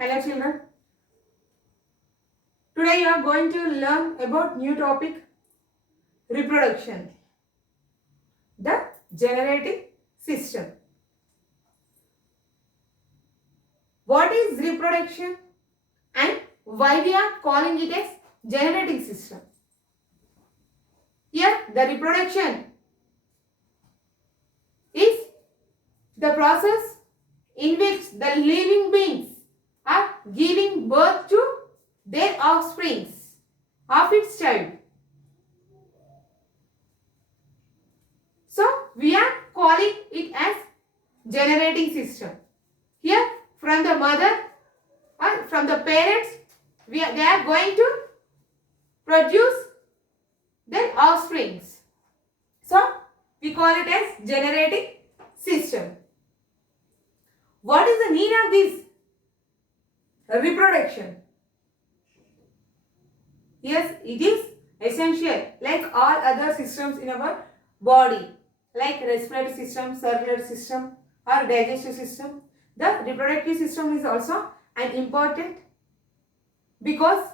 Hello children. Today you are going to learn about new topic reproduction. The generating system. What is reproduction and why we are calling it as generating system? Here the reproduction is the process in which the living beings are giving birth to their offsprings of its child. So we are calling it as generating system. Here from the mother or from the parents they are going to produce their offsprings. So we call it as generating system. What is the need of this reproduction? Yes, it is essential like all other systems in our body, like respiratory system, circulatory system or digestive system. The reproductive system is also an important because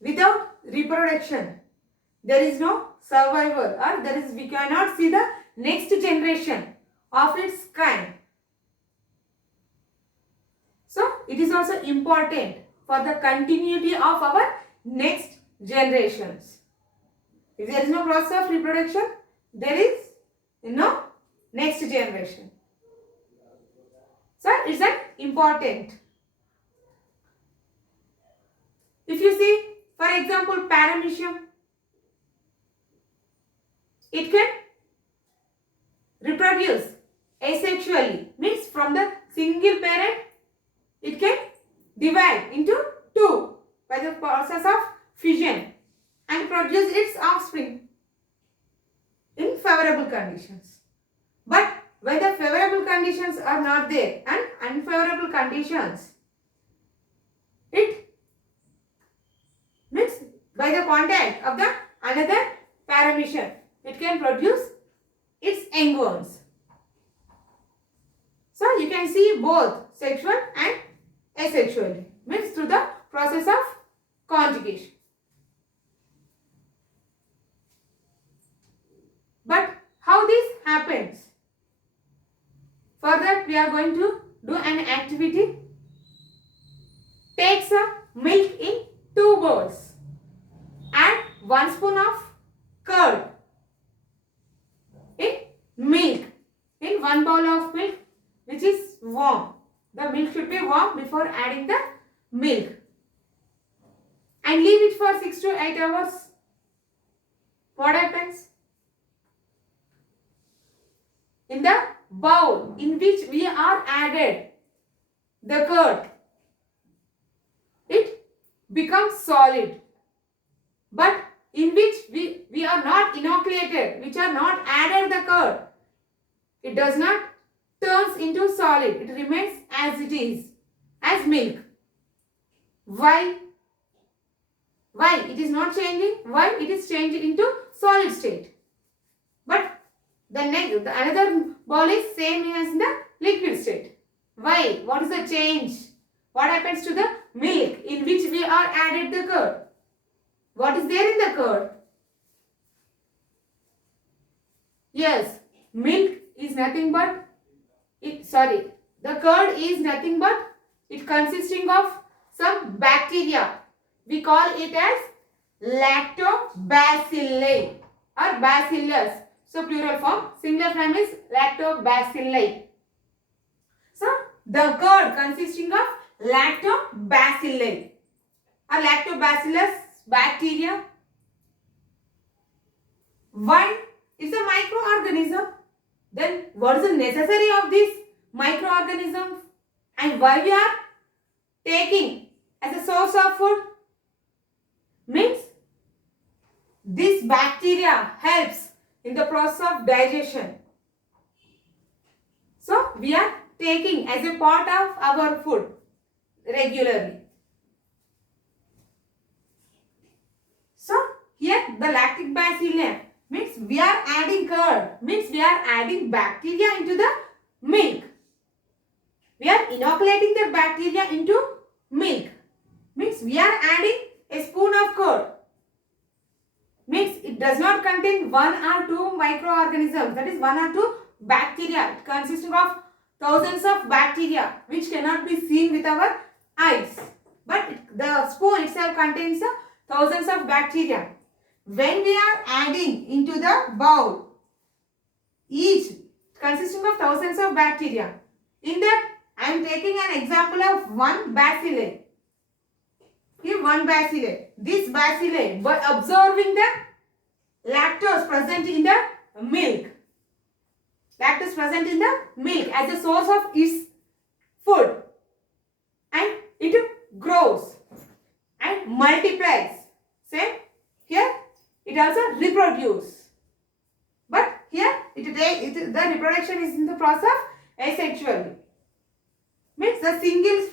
without reproduction there is no survival or we cannot see the next generation of its kind. So it is also important for the continuity of our next generations. If there is no process of reproduction, there is no next generation. So it's important. If you see, for example, paramecium, it can reproduce asexually, means from the single parent, it can divide into two by the process of fission and produce its offspring in favorable conditions. But when the favorable conditions are not there and unfavorable conditions, it means by the contact of the another paramecium, it can produce its young ones. So you can see both sexual and asexually, means through the process of conjugation. But how this happens? For that we are going to do an activity. Take some milk in 2 bowls. Add 1 spoon of curd in milk, in 1 bowl of milk which is warm. The milk should be warm before adding the milk. And leave it for 6 to 8 hours. What happens? In the bowl in which we are added the curd, it becomes solid. But in which we are not inoculated, which are not added the curd, it does not turns into solid. It remains as it is, as milk. Why? Why it is not changing? Why it is changing into solid state? But the another bowl is same as the liquid state. Why? What is the change? What happens to the milk in which we are added the curd? What is there in the curd? Yes, milk is nothing but the curd is nothing but it consisting of some bacteria. We call it as lactobacilli or bacillus. So plural form, singular form is lactobacilli. So the curd consisting of lactobacilli or lactobacillus bacteria. Why? It's a microorganism. Then what is the necessary of this microorganism and why we are taking as a source of food? Means this bacteria helps in the process of digestion. So we are taking as a part of our food regularly. So here the lactic bacilli means we are adding curd, means we are adding bacteria into the milk. We are are inoculating the bacteria into milk. Means we are adding a spoon of curd. Means it does not contain one or two microorganisms, that is one or two bacteria, consisting of thousands of bacteria which cannot be seen with our eyes. But the spoon itself contains thousands of bacteria. When we are adding into the bowl, each consisting of thousands of bacteria, in that I am taking an example of one bacilli. Here one bacilli. This bacilli, by absorbing the lactose present in the milk, lactose present in the milk as a source of its food, and it grows and multiplies. Same here, it also reproduces. But here the reproduction is in the process of asexually. Means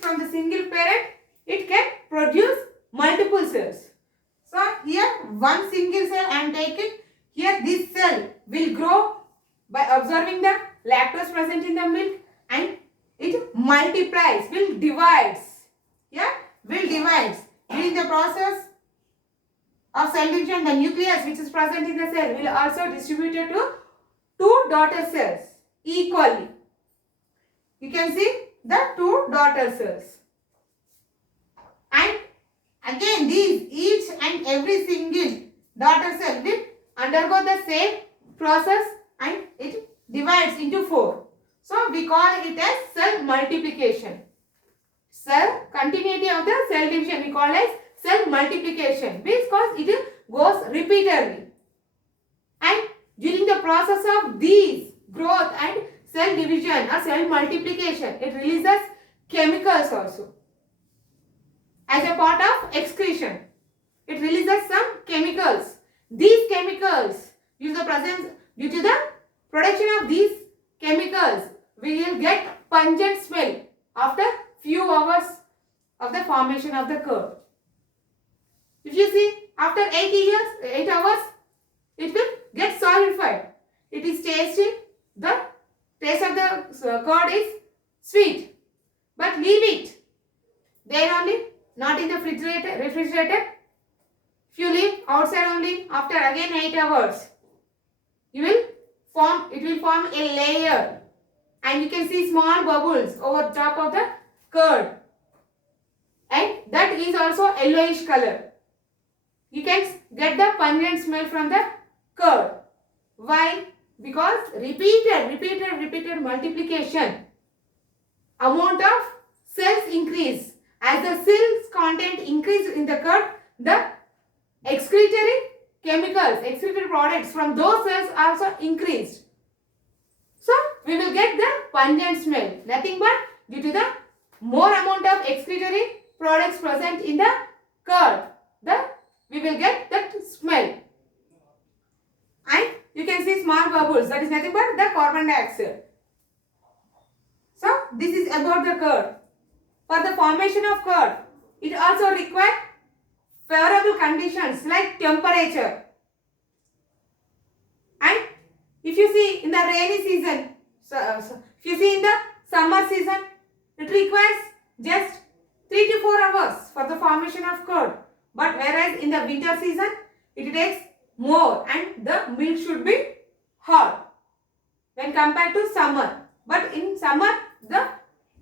from the single parent it can produce multiple cells. So here one single cell I am taking. Here this cell will grow by observing the lactose present in the milk, and it multiplies, will divides. Yeah, will divides. During the process of cell division, the nucleus which is present in the cell will also distributed to two daughter cells equally. You can see the two daughter cells. And again these each and every single daughter cell will undergo the same process and it divides into four. So we call it as cell multiplication. Cell continuity of the cell division we call as cell multiplication, because it goes repeatedly. And during the process of these growth and cell division or cell multiplication, it releases chemicals also. As a part of excretion, it releases some chemicals. These chemicals, due to the production of these chemicals, we will get pungent smell after few hours of the formation of the curd. If you see, after 8 hours, it will get solidified. It is tasty. The taste of the curd is sweet. But leave it there only, not in the refrigerator. If you leave outside only, after again 8 hours, it will form a layer, and you can see small bubbles over top of the curd, and that is also yellowish color. You can get the pungent smell from the curd. Why? Because repeated multiplication, amount of cells increase. As the cells content increase in the curd, the excretory chemicals, excretory products from those cells also increased. So we will get the pungent smell. Nothing but due to the more amount of excretory products present in the curd, we will get that smell. And you can see small bubbles, that is nothing but the carbon dioxide. So this is about the curd. For the formation of curd, it also requires favorable conditions like temperature. And if you see in the rainy season, if you see in the summer season, it requires just 3 to 4 hours for the formation of curd. But whereas in the winter season, it takes more, and the milk should be hot when compared to summer. But in summer, the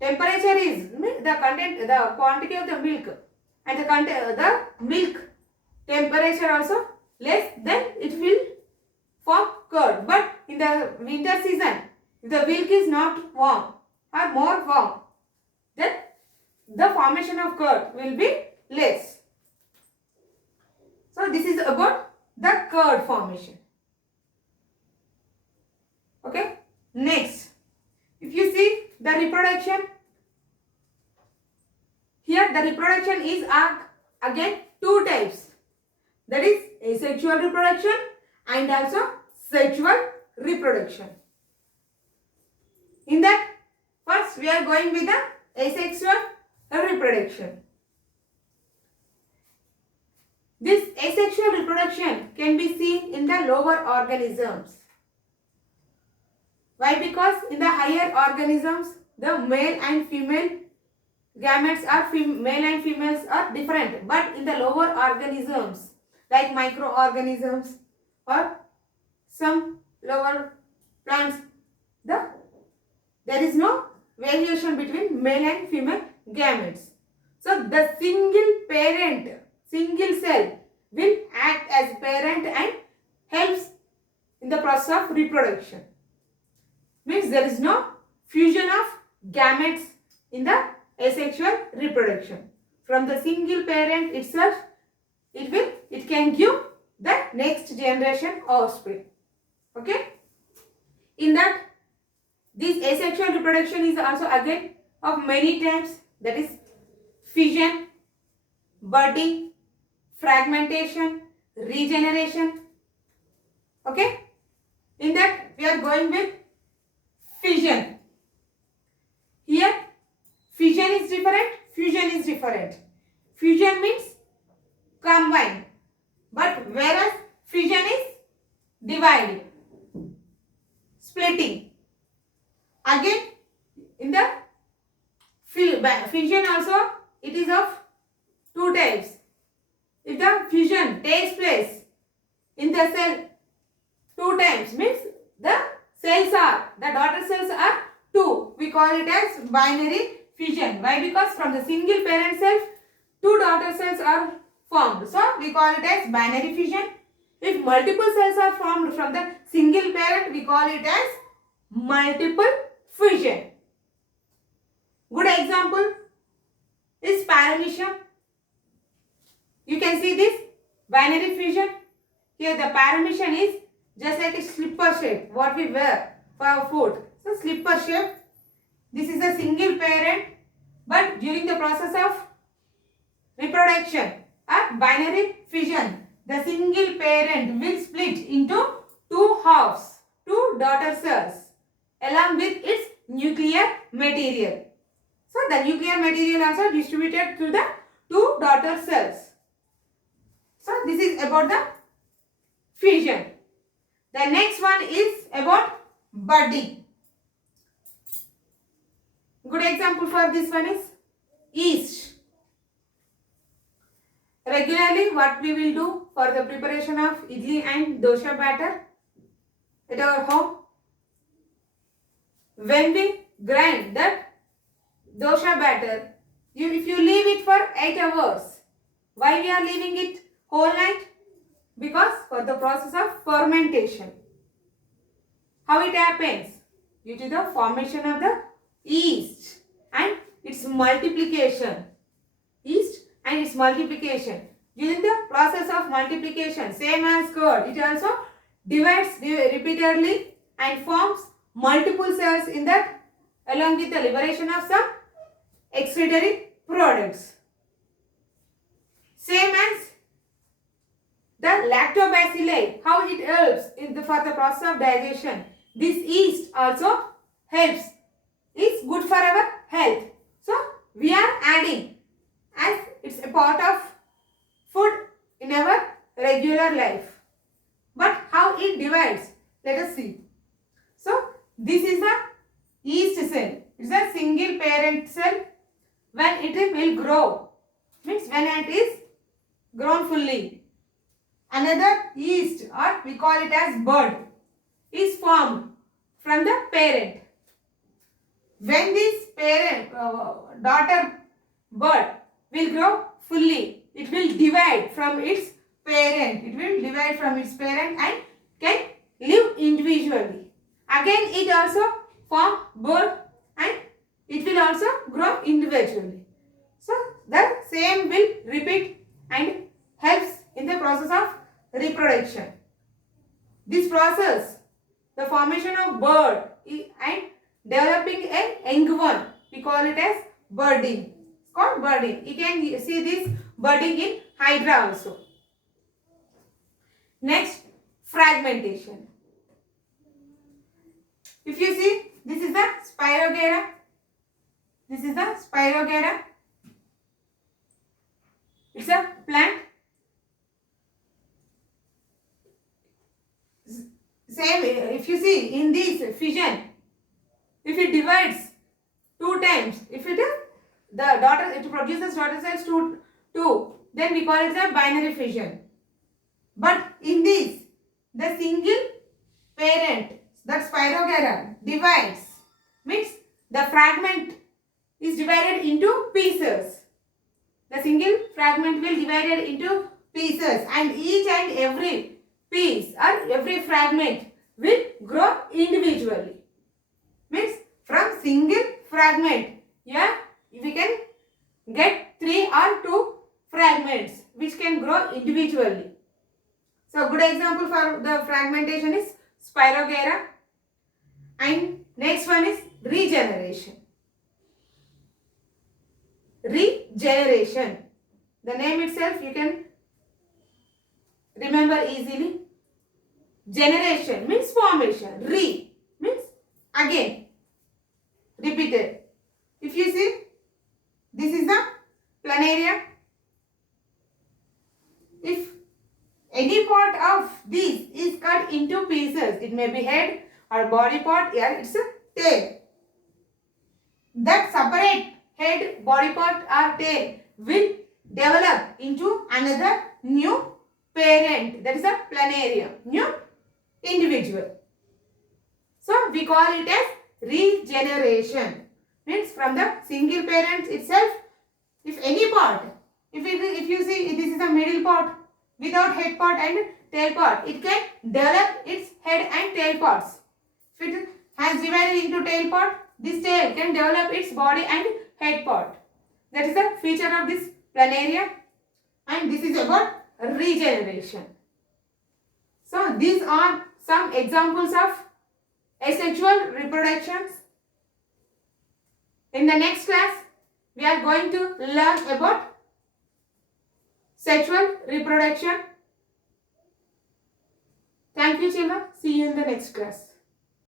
temperature is the quantity of the milk and the milk temperature also less, then it will form curd. But in the winter season, if the milk is not warm or more warm, then the formation of curd will be less. So this is about the curd formation. Okay. Next, if you see the reproduction, here the reproduction is again two types. That is asexual reproduction and also sexual reproduction. In that, first we are going with the asexual reproduction. This asexual reproduction can be seen in the lower organisms. Why? Because in the higher organisms, the male and female gametes are male and females are different, but in the lower organisms like microorganisms or some lower plants, there is no variation between male and female gametes. So the single cell will act as parent and helps in the process of reproduction. Means there is no fusion of gametes in the asexual reproduction. From the single parent itself, it can give the next generation offspring. Okay? In that, this asexual reproduction is also again of many types, that is fission, budding, fragmentation, regeneration. Okay? In that, we are going with fission. Here, fission is different, fusion is different. Fusion means combine, but whereas fission is dividing, splitting. Again, in the fission also, it is of two types. If the fission takes place in the cell two times, means the daughter cells are two. We call it as binary fission. Why? Because from the single parent cell, two daughter cells are formed. So, we call it as binary fission. If multiple cells are formed from the single parent, we call it as multiple fission. Good example is paramecium. You can see this binary fission. Here the paramecium is just like a slipper shape, what we wear for our foot. So slipper shape. This is a single parent, but during the process of reproduction, a binary fission, the single parent will split into two halves, two daughter cells, along with its nuclear material. So the nuclear material also distributed to the two daughter cells. So this is about the fission. The next one is about budding. Good example for this one is yeast. Regularly, what we will do for the preparation of idli and dosha batter at our home, when we grind that dosha batter, if you leave it for 8 hours, why we are leaving it whole night? Because for the process of fermentation. How it happens? Due to the formation of the yeast and its multiplication. Yeast and its multiplication. During the process of multiplication, same as curd, it also divides repeatedly and forms multiple cells in that, along with the liberation of some excretory products. Same as the lactobacilli, how it helps for the process of digestion. This yeast also helps, is good for our health. So, we are adding as it's a part of food in our regular life. But how it divides? Let us see. So, this is the yeast cell. It's a single parent cell. When it will grow, means when it is grown fully, another yeast, or we call it as bud, is formed from the parent. When this parent daughter bud will grow fully, it will divide from its parent. It will divide from its parent and can live individually. Again, it also form bud and it will also grow individually. So, the same will repeat and helps in the process of reproduction. This process, the formation of bud and developing a young one, we call it as budding. It's called budding. You can see this budding in hydra also. Next, fragmentation. If you see, this is the Spirogyra. This is the Spirogyra. It's a plant. Same, if you see in this fission, if it divides times. If it is it produces daughter cells two, then we call it a binary fission. But in this, the single parent, that Spirogyra, divides, means the fragment is divided into pieces. The single fragment will divided into pieces, and each and every piece or every fragment will grow individually. Means from single fragment, yeah, we can get 3 or 2 fragments which can grow individually. So good example for the fragmentation is Spirogyra, and next one is regeneration. Regeneration. The name itself you can remember easily. Generation means formation. Re means again, repeated. If you see, this is the planaria. If any part of this is cut into pieces, it may be head or body part, yeah, it's a tail. That separate head, body part or tail will develop into another new parent, that is a planaria, new individual. So we call it as regeneration. Means from the single parent itself, if any part, if you see this is a middle part without head part and tail part, it can develop its head and tail parts. If it has divided into tail part, this tail can develop its body and head part. That is the feature of this planaria, and this is about regeneration. So these are some examples of asexual reproductions. In the next class, we are going to learn about sexual reproduction. Thank you, children. See you in the next class.